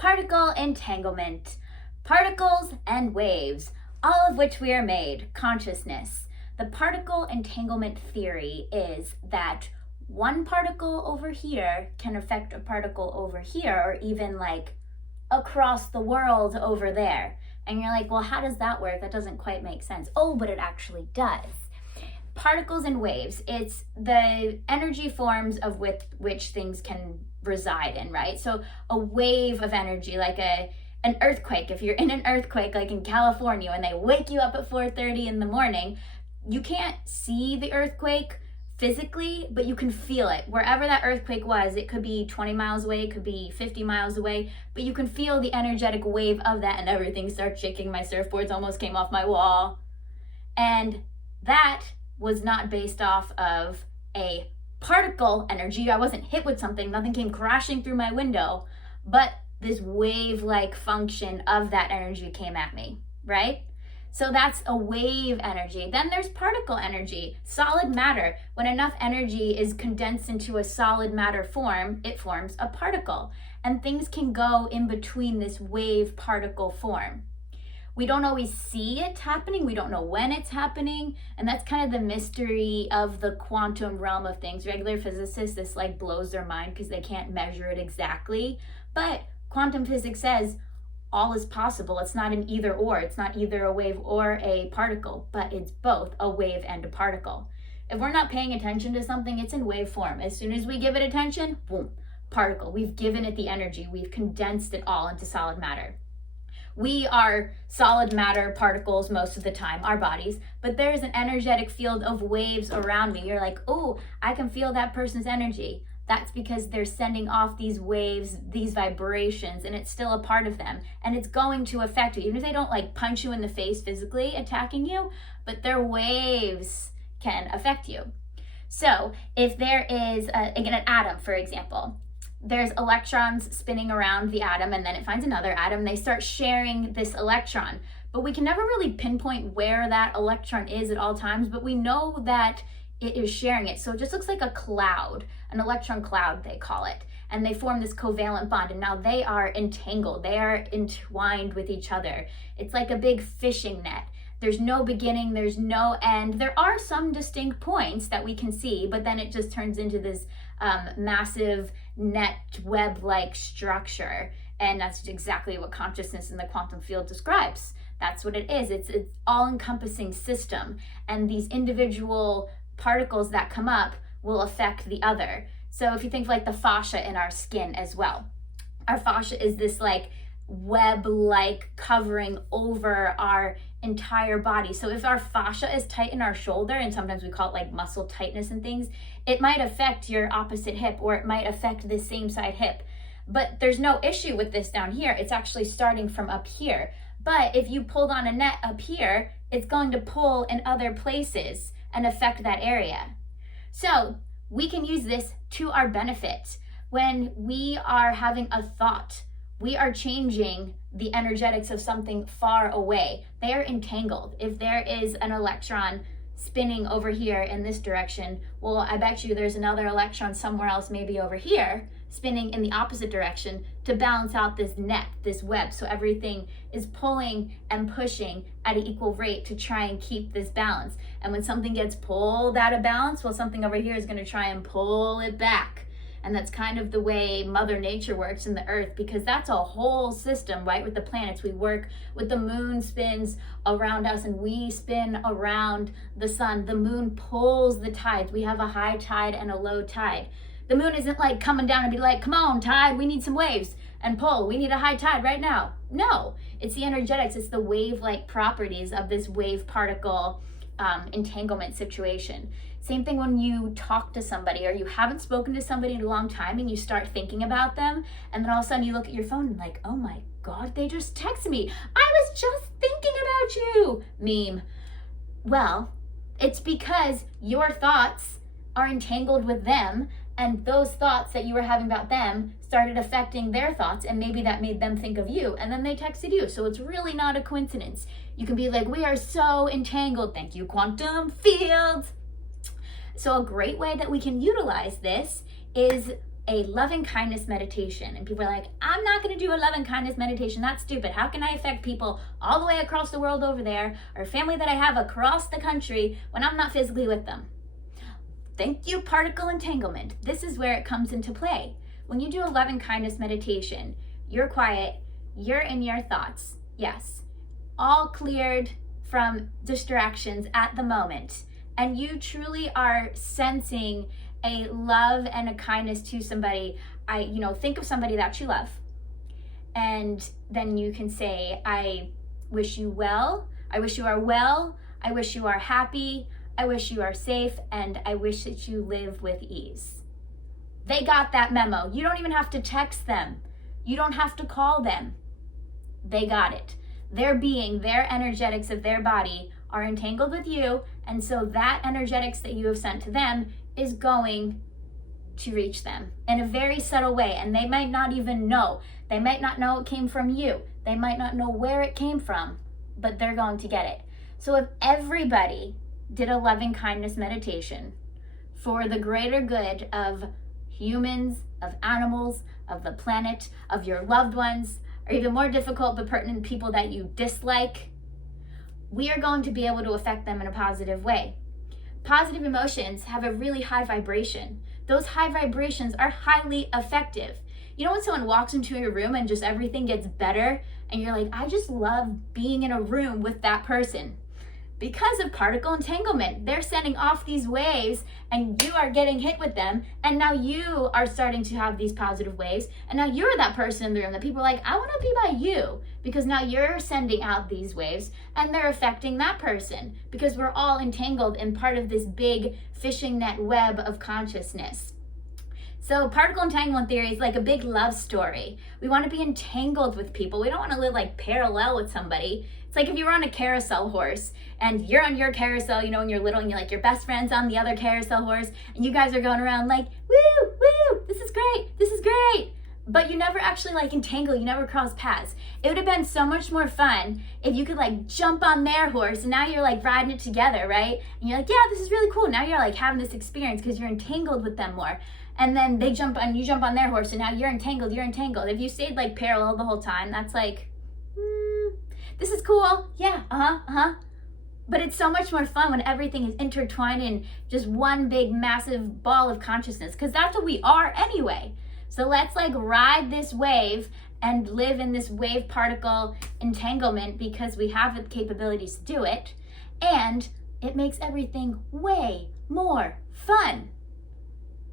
particle entanglement, particles and waves, all of which we are made, consciousness. The particle entanglement theory is that one particle over here can affect a particle over here, or even like across the world over there. And you're like, well, how does that work? That doesn't quite make sense. Oh, but it actually does. Particles and waves, it's the energy forms of which things can reside in, right? So a wave of energy, like an earthquake, if you're in an earthquake like in California and they wake you up at 4:30 in the morning, you can't see the earthquake physically, but you can feel it. Wherever that earthquake was, it could be 20 miles away, it could be 50 miles away, but you can feel the energetic wave of that, and everything starts shaking. My surfboards almost came off my wall. And that was not based off of a particle energy. I wasn't hit with something, nothing came crashing through my window, but this wave-like function of that energy came at me, right? So that's a wave energy. Then there's particle energy, solid matter. When enough energy is condensed into a solid matter form, it forms a particle. And things can go in between this wave particle form. We don't always see it happening. We don't know when it's happening. And that's kind of the mystery of the quantum realm of things. Regular physicists, this like blows their mind because they can't measure it exactly. But quantum physics says all is possible. It's not an either or. It's not either a wave or a particle, but it's both a wave and a particle. If we're not paying attention to something, it's in wave form. As soon as we give it attention, boom, particle. We've given it the energy. We've condensed it all into solid matter. We are solid matter particles most of the time, our bodies, but there's an energetic field of waves around me. You're like, oh, I can feel that person's energy. That's because they're sending off these waves, these vibrations, and it's still a part of them. And it's going to affect you, even if they don't like punch you in the face physically attacking you, but their waves can affect you. So if there is, again, an atom, for example, there's electrons spinning around the atom, and then it finds another atom. They start sharing this electron, but we can never really pinpoint where that electron is at all times, but we know that it is sharing it. So it just looks like a cloud, an electron cloud, they call it. And they form this covalent bond, and now they are entangled. They are entwined with each other. It's like a big fishing net. There's no beginning, there's no end. There are some distinct points that we can see, but then it just turns into this massive net web-like structure. And that's exactly what consciousness in the quantum field describes. That's what it is. It's an all-encompassing system. And these individual particles that come up will affect the other. So if you think of like the fascia in our skin as well, our fascia is this like web-like covering over our entire body. So if our fascia is tight in our shoulder, and sometimes we call it like muscle tightness and things, it might affect your opposite hip, or it might affect the same side hip. But there's no issue with this down here. It's actually starting from up here. But if you pulled on a net up here, it's going to pull in other places and affect that area. So we can use this to our benefit. When we are having a thought, we are changing the energetics of something far away. They are entangled. If there is an electron spinning over here in this direction, well, I bet you there's another electron somewhere else, maybe over here, spinning in the opposite direction to balance out this net, this web. So everything is pulling and pushing at an equal rate to try and keep this balance. And when something gets pulled out of balance, well, something over here is going to try and pull it back. And that's kind of the way Mother Nature works in the earth, because that's a whole system, right? With the planets, we work with the moon spins around us and we spin around the sun. The moon pulls the tides. We have a high tide and a low tide. The moon isn't like coming down and be like, come on, tide, we need some waves, and pull, we need a high tide right now. No, it's the energetics, it's the wave-like properties of this wave particle entanglement situation. Same thing when you talk to somebody or you haven't spoken to somebody in a long time and you start thinking about them, and then all of a sudden you look at your phone and like, oh my God, they just texted me. I was just thinking about you. Meme. Well, it's because your thoughts are entangled with them, and those thoughts that you were having about them started affecting their thoughts, and maybe that made them think of you, and then they texted you. So it's really not a coincidence. You can be like, we are so entangled. Thank you, quantum fields. So a great way that we can utilize this is a loving kindness meditation. And people are like, I'm not going to do a loving kindness meditation. That's stupid. How can I affect people all the way across the world over there, or family that I have across the country, when I'm not physically with them? Thank you, particle entanglement. This is where it comes into play. When you do a loving kindness meditation, you're quiet, you're in your thoughts. Yes, all cleared from distractions at the moment. And you truly are sensing a love and a kindness to somebody. Think of somebody that you love. And then you can say, I wish you well. I wish you are well. I wish you are happy. I wish you are safe. And I wish that you live with ease. They got that memo. You don't even have to text them. You don't have to call them. They got it. Their being, their energetics of their body are entangled with you. And so that energetics that you have sent to them is going to reach them in a very subtle way. And they might not even know. They might not know it came from you. They might not know where it came from, but they're going to get it. So if everybody did a loving kindness meditation for the greater good of humans, of animals, of the planet, of your loved ones, or even more difficult but pertinent people that you dislike, we are going to be able to affect them in a positive way. Positive emotions have a really high vibration. Those high vibrations are highly effective. You know when someone walks into your room and just everything gets better and you're like, I just love being in a room with that person. Because of particle entanglement, they're sending off these waves and you are getting hit with them, and now you are starting to have these positive waves, and now you're that person in the room that people are like, I want to be by you, because now you're sending out these waves and they're affecting that person, because we're all entangled in part of this big fishing net web of consciousness. So particle entanglement theory is like a big love story. We want to be entangled with people. We don't want to live like parallel with somebody. It's like if you were on a carousel horse and you're on your carousel, when you're little, and you're like your best friend's on the other carousel horse, and you guys are going around like, woo, woo, this is great. But you never actually like entangle, you never cross paths. It would have been so much more fun if you could like jump on their horse and now you're like riding it together, right? And you're like, yeah, this is really cool. Now you're like having this experience because you're entangled with them more. And then you jump on their horse and now you're entangled. If you stayed like parallel the whole time, that's like, this is cool. Yeah, But it's so much more fun when everything is intertwined in just one big massive ball of consciousness, because that's what we are anyway. So let's like ride this wave and live in this wave particle entanglement, because we have the capabilities to do it, and it makes everything way more fun.